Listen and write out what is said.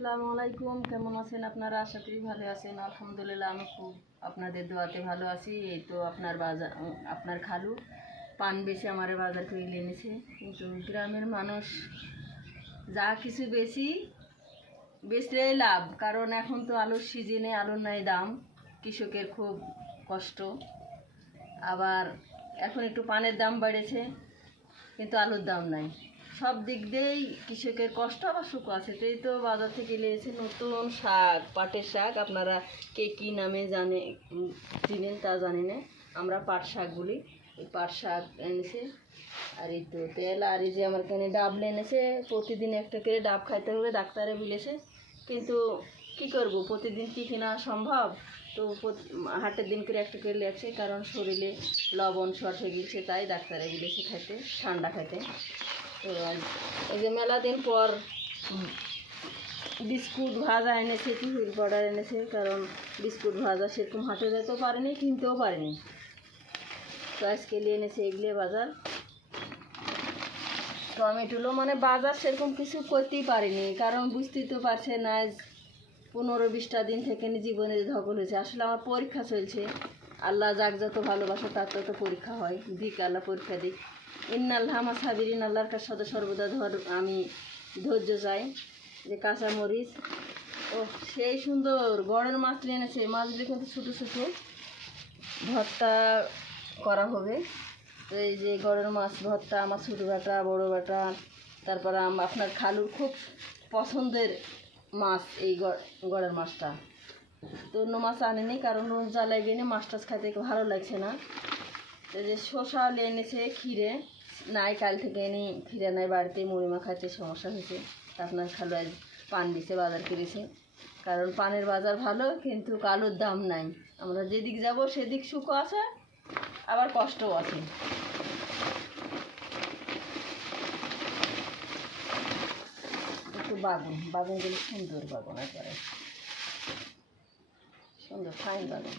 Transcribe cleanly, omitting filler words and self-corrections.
আসসালামু আলাইকুম। কেমন আছেন আপনারা? আশা করি ভালো আছেন। আলহামদুলিল্লাহ আমি খুব আপনাদের দোয়াতে ভালো আছি। এই তো আপনার বাজার আপনার খালু পান বেশি আমারে বাজার করে এনেছে, কিন্তু গ্রামের মানুষ যা কিছু বেচলেই লাভ, কারণ এখন তো আলুর সিজনে আলুর নাই দাম, কৃষকের খুব কষ্ট। আবার এখন একটু পানের দাম বেড়েছে, কিন্তু আলুর দাম নাই। সব দিক দিয়েই কৃষকের কষ্ট আবার সুখ আছে। এই তো বাজার থেকে নিয়েছে নতুন শাক, পাটের শাক। আপনারা কে কী নামে চিনেন তা জানি না, আমরা পাট শাক বলি। এই পাট শাক এনেছে, আর এই তো তেল, আর এই যে আমার এখানে ডাব এনেছে। প্রতিদিন একটা করে ডাব খাইতে হবে, ডাক্তারে বলেছে। কিন্তু কি করব, প্রতিদিন কি কেনা সম্ভব? তো হাটের দিন করে একটা করে লেগছে, কারণ শরীরে লবণ শর্ট হয়ে গেছে, তাই ডাক্তারে বলেছে খাইতে, ঠান্ডা খাইতে। তো এই যে মেলা দিন পর বিস্কুট ভাজা এনেছে, টিফিন পাউডার এনেছে, কারণ বিস্কুট ভাজা সেরকম হাটে যেতেও পারেনি, কিনতেও পারেনি। তো আজকে নিয়ে এনেছে এগুলো বাজার। টমেটোলো মানে বাজার সেরকম কিছু করতেই পারিনি, কারণ বুঝতেই তো পারছে না, 15-20টা দিন থেকে জীবনে ধকল হয়েছে। আসলে আমার পরীক্ষা চলছে। আল্লাহ যাক যত ভালোবাসা তার তত পরীক্ষা হয়, দিক আল্লাহ পরীক্ষা দিক। ইন্নাল্লাহ আমার সাবিরিন, আল্লাহর কাছে সর্বদা আমি ধৈর্য চাই। যে কাঁচামরিচ, ও সেই সুন্দর গড়ের মাছ নিয়ে এনেছে। মাছগুলি কিন্তু ছোটো ছোটো, ভর্তা করা হবে। তো এই যে গড়ের মাছ ভর্তা, আমার ছোটো বেটা বড়ো বেটা, তারপরে আপনার খালুর খুব পছন্দের মাছ এই গড়ের মাছটা। তো অন্য মাছ আনেনি, কারণ নুন জ্বালাই গেলে মাছ টাছ খাইতে ভালো লাগছে না। এই যে শসা এনেছে, ক্ষীরে নাই, কাল থেকে এনে ক্ষীরে নাই বাড়িতে, মুড়িমা খাইতে সমস্যা হয়েছে। আপনার খালু আজ পান দিছে, বাজার করেছে। কারণ পানের বাজার ভালো, কিন্তু আলুর দাম নাই। আমরা যেদিক যাব সেদিক সুখ আছে, আবার কষ্টও আছে। একটু বাগুনগুলো সুন্দর বাগুন, একবারে সুন্দর ফাইন বাগুন।